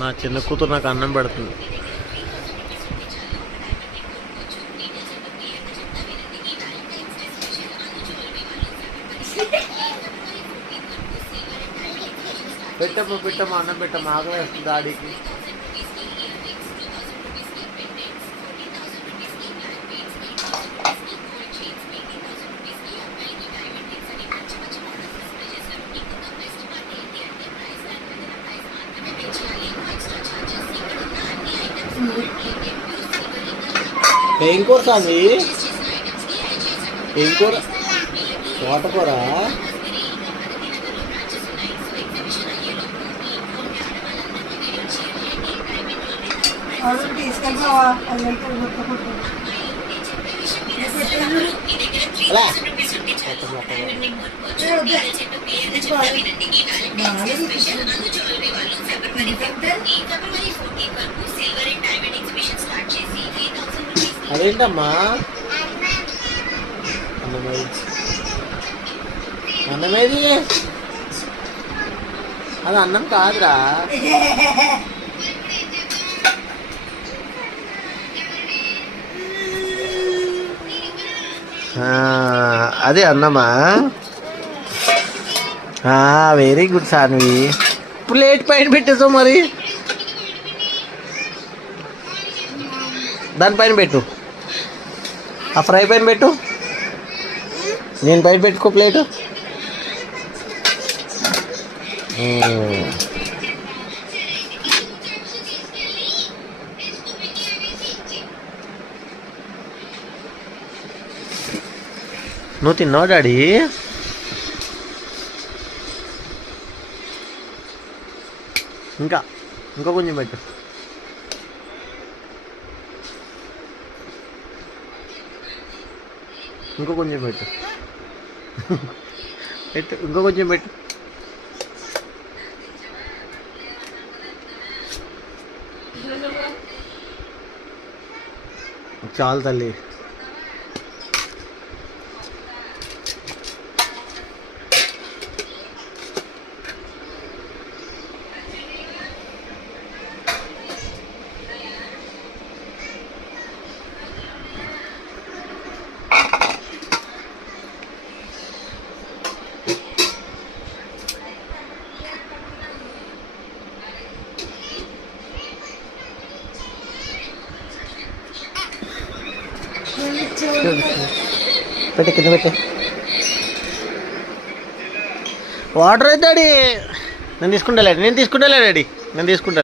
నా చిన్న కూతురు నాకు అన్నం పెడుతుంది. పెట్టమ్మా అన్నం పెట్టమ్మా, ఆకలి వేస్తుంది డాడీకి. ఏం కూర సామి? ఏం కూర? తోటకూర. అదేంటమ్మా అన్నమేది? అది అన్నం కాదురా. అదే అన్నమా? Very good Saanvi. ప్లేట్ పైన పెట్టేసావు మరి, దానిపైన పెట్టు. ఆ ఫ్రై పైన పెట్టు. నేను పైన పెట్టుకో ప్లేటు. నువ్వు తిన్నావు డాడీ? ఇంకా కొంచెం పెట్టు. ఇంకో కొంచెం పెట్టు. ఇంకో కొంచెం పెట్టు. చాలు తల్లి. పెట్టే కింద పెట్టే. వాటర్ అయితే డాడీ నేను తీసుకుంటా డాడీ. నేను తీసుకుంటా.